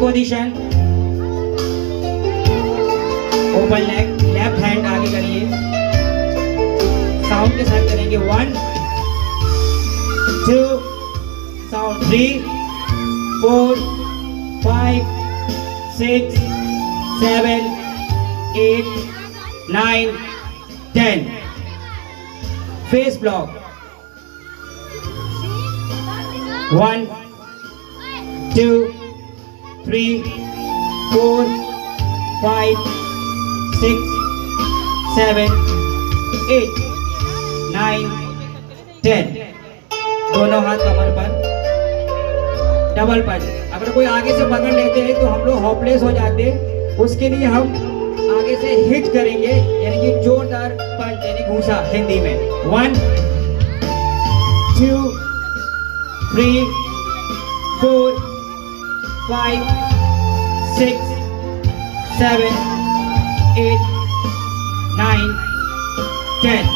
Position, open leg, left hand आगे करिए, sound के साथ करेंगे 1 2 साउंड 3 4 5 6 7 8 9 10 फेस ब्लॉक 1 2 3 4 5 6 7 8 9 10 दोनों हाथ कमर पर, डबल पंच। अगर कोई आगे से पकड़ लेते हैं तो हम लोग होपलेस हो जाते हैं, उसके लिए हम आगे से हिट करेंगे, यानी कि जोरदार पंच, यानी घूसा हिंदी में। 1 2 3 4 5 6 7 8 9 10